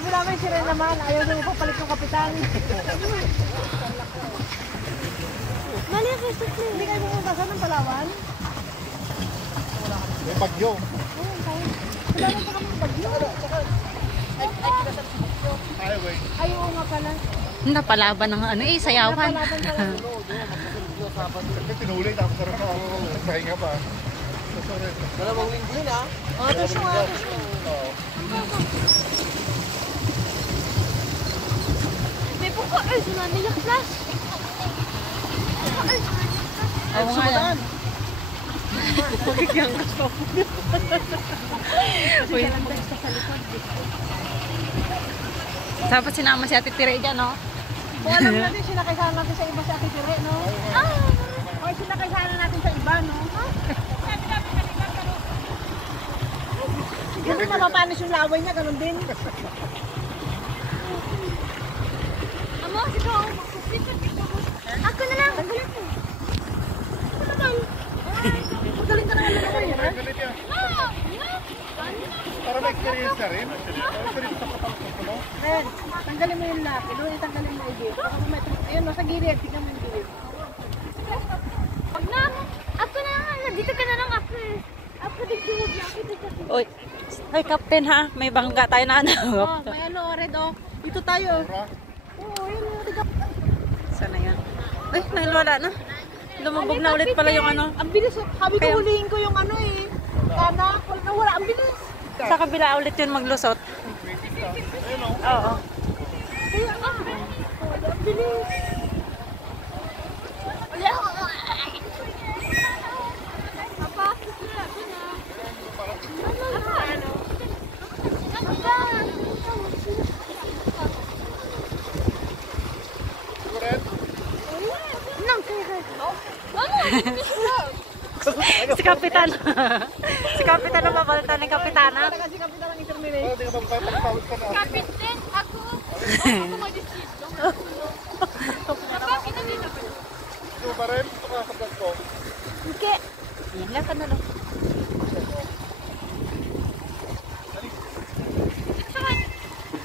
Sabi namin si Ren naman, ayaw na ipapalit ng kapitan. Mali ang kasi. Hindi kayo pumunta ng Palawan? May bagyo. Wala na pa kami bagyo. Ay, oo nga pala. Napalaban ng ano eh, sayawan. Kasi tinuli tapos na rin ako. Nagpahinga pa. Dalawang linggo yun ah. Ito siya. May puka ay tsunami yung flash. Oo nga yan. Pagkikiyang gusto ko. Uy. Dapat sinama si Ate Tire dyan, no? Kung alam natin, sinakaysana natin sa iba si Ate Tire, no? O sinakaysana natin sa iba, no? Ganun na mapanis yung laway niya, ganun din. Amo, sige ako. Ako na lang. Tanggalin mo. Ako naman. Magaling ka naman naman yun, ha? Para may experience na rin. Experience sa kapatid mo. Ren, tanggalin mo yung laki. Doon itanggalin mo yung ayun, no, sa gilid. Tignan mo yung gilid. Wag na. Ako na lang. Dito ka na lang ako eh. Ako dito yung laki. Uy. Ay, Captain ha. May bangga tayo na ano. Oh, may ano, Red, oh. Dito tayo. Oo, yun. Sana yan. Ay, wala na. Lumubog na ulit pala yung ano. Ang bilis. Sabi ko hulihin ko yung ano eh. Sana, wala. Ang bilis. Sa kabila ulit yun maglusot. Oo. Kaya ang bilis. Papa, Si Kapitan. Si Kapitan na mabalitan ng Kapitana. si Kapitan ang i-terminate. Hindi ka magpapagpawit ka na. Kapitan, ako. Ako mag-desisyon. Papa, kinagin ako. Ito pa rin. Ito ka sa vlog ko. Okay. Yan lang ka na lang.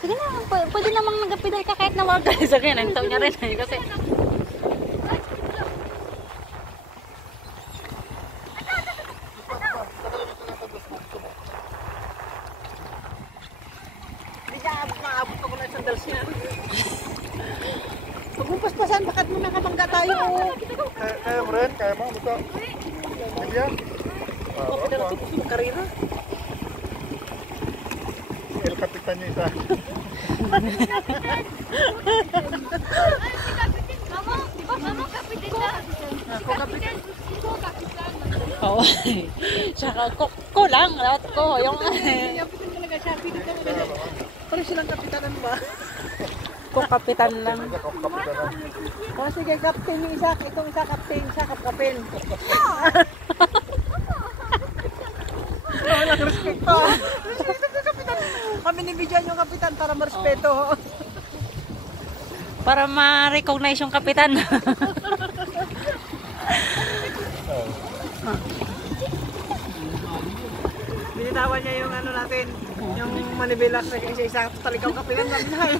Sige na, pwede namang nagapidal ka kahit na wag ka sa akin. Ang taon niya rin kasi. Hindi ka maabot ako ng sandals niya. Pag paspasan, bakit mo nakabangga tayo? Kaya mo rin. Kaya mo. Basta. Hindi yan. Kapitan ako po sa karera. El Kapitan niya isa. Mama, di ba mama kapitan na? Ako kapitan. Oo. Tsaka ko lang. Lahat ko. Yung Kapitan talaga siya. Kapitan talaga siya. Pero silang kapitanan ba? ko Kapitan lang. O sige, captain yung isa. Itong isa captain, isa kapkapin. Walang respeto. Kami ni-videoan yung kapitan para marespeto. Para ma-recognize yung Kapitan. Binitawan niya yung ano natin, yung manibela sa isa-isa. Talagang kapitan lang niya.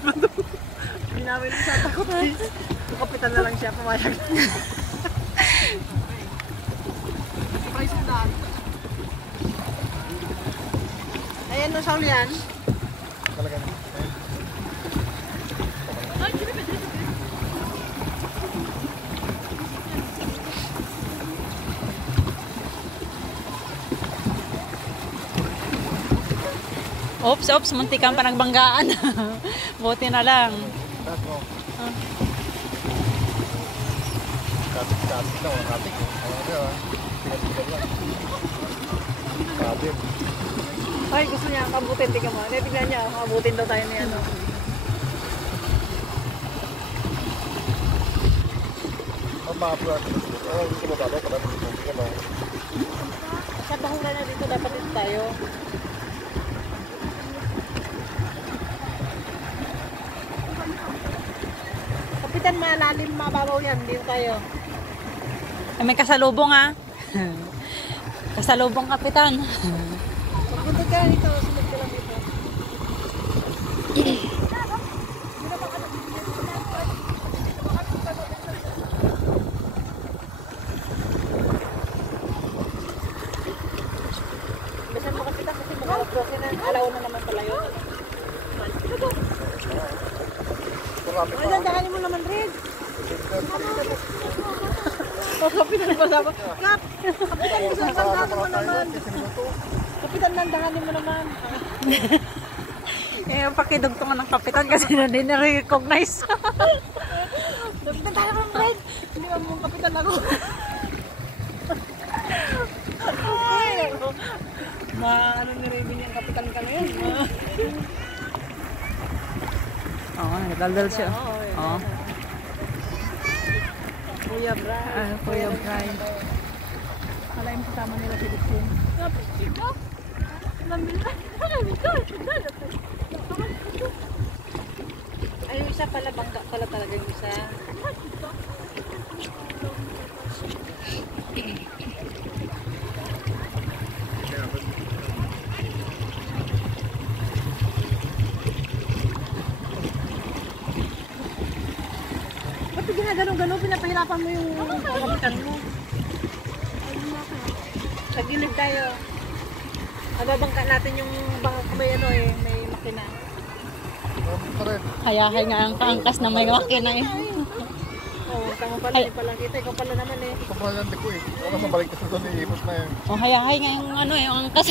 Binawin siya, takot. Yung kapitan na lang siya, pumayag. Price of that. Ayan no, Saul yan. Talaga na. Oops, muntikan pa nagbanggaan. Buti na lang. Lahat mo. Kapit lang. Walang kapit. Ano ka? Pinag-pinag lang. Kapit. Ay, gusto niya kabutin, tingnan mo. Tingnan niya, kabutin daw tayo ni ano. Ang maapo natin. Gusto mo ba? Kapag dito. Hindi ka ba? Sa bahuran na dito, dapat dito tayo. Kapitan, malalim, mababaw yan. Dito tayo. Ay, may kasalubong ha. Kasalubong Kapitan. Pagpunta ka dito, sunod ka lang dito. Bisan mo kapitan kasi mag-broken na. Alaw na naman pala yun. Marami pa. Ay, dadahanin mo naman rin. O, kapitan pa sama. Kap! Kapitan, dahanin mo naman. Kapitan, dahanin mo naman. Eh, pakidugtungan ng kapitan kasi hindi na-recognize. Kapitan, tayo mo rin. Hindi mo mong kapitan ako. Ay, ano ni Raven yung kapitan ka ngayon? Oo, nagdaldal siya. Oo. Kuya Brian. Kuya Brian. Wala yung kasama nila si Dixon. Ay, yung isa pala, bangka pala talaga yung isa. Ba't ginagano-gano, pinapahirapan mo yung kapitan mo? Sa gilid tayo. Ababangka natin yung may ano eh, may makina. Hayahay nga ang kaangkas na may makina eh. Oo, tama pala, hindi pala kita. Ikaw pala naman eh. Ito pala yan, di ko eh. Wala mabalik ka sa doon, iipot na yan. Oh, hayahay nga yung ano eh, yung angkas.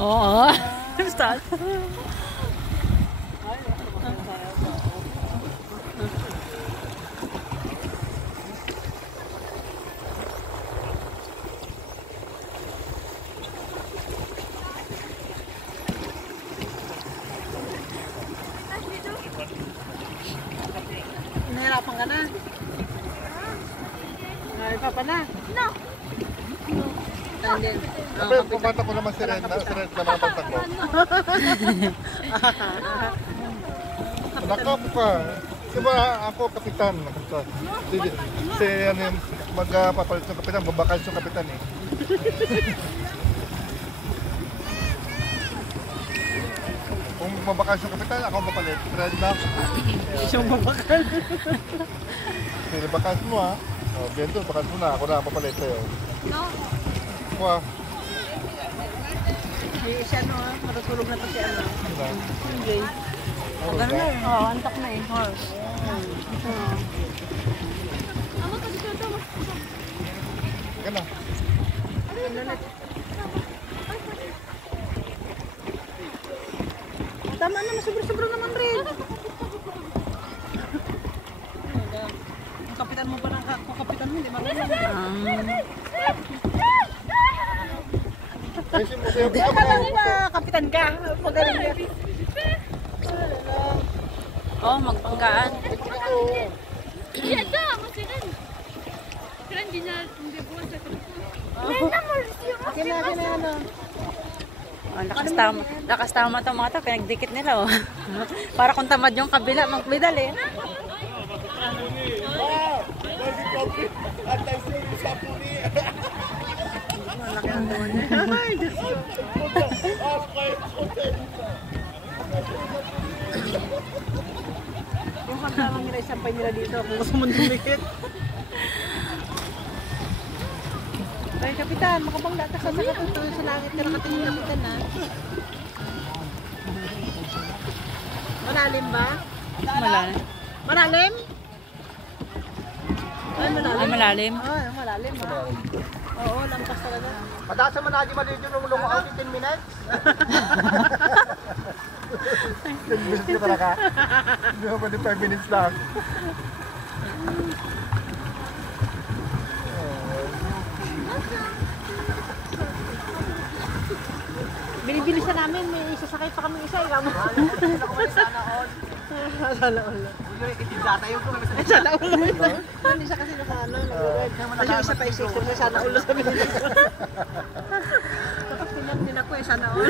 Oo. Start. Nahirapan ka na. Ay, papa na. No. Tandem. Sabi, pabata ko naman si Red na mga banta ko. Nakap pa. Diba ako kapitan. Si ano yung magpapalit ng kapitan, babakal yung kapitan eh. Kung mabakal yung kapitan, ako mapalit. Red na. Isang mabakal. Sige, bakal mo ha. O, Bento, bakal mo na. Ako na mapalit sa'yo. No. Ako ha. Ay, siya no, matutulog na to si ano. Hindi. Ano Ganun ba? na. Oo, antok na eh. Horse. Ama kasi ito. Gana. Tama na, sobra-sobra naman rin. Ang kapitan mo pa ng kapitan mo, di ba? Ay, simusayaw ka Akala mo. mo ba kapitan ka? Magaling ka. Oo, magpanggaan. Iya dah, masih kan. Kan dia hindi buwan sa Nena Marcio. Kina ano. Oh, lakas tama to mga to, pinagdikit nila oh. Para kung tamad yung kabila, magpedal eh. Malaki ang buwan niya. Ay, Diyos ko. Yung kamsamang nila, isampay nila dito kung gusto mong dumikit. Ay, kapitan, makabangga ka sa nakatutuloy sa langit ka nakatingin kapitan ha. Malalim ba? Malalim. Malalim? Ay, malalim. Ay, malalim. Ay, malalim ha. Oo, lampas talaga. Padasa man natin maliit yung lumaw 10 minutes. 10 minutes ka talaga. Hindi mo pwede 5 minutes lang. Binibilisan namin, may isasakay pa kami isa. Ikaw mo. Sana all. Sana all. Sana all. Yung isa kasi nasa ano, nag-ride. Kasi yung isa pa isisip na sana all sabi nila. Tapos tinan din ako eh, sana all.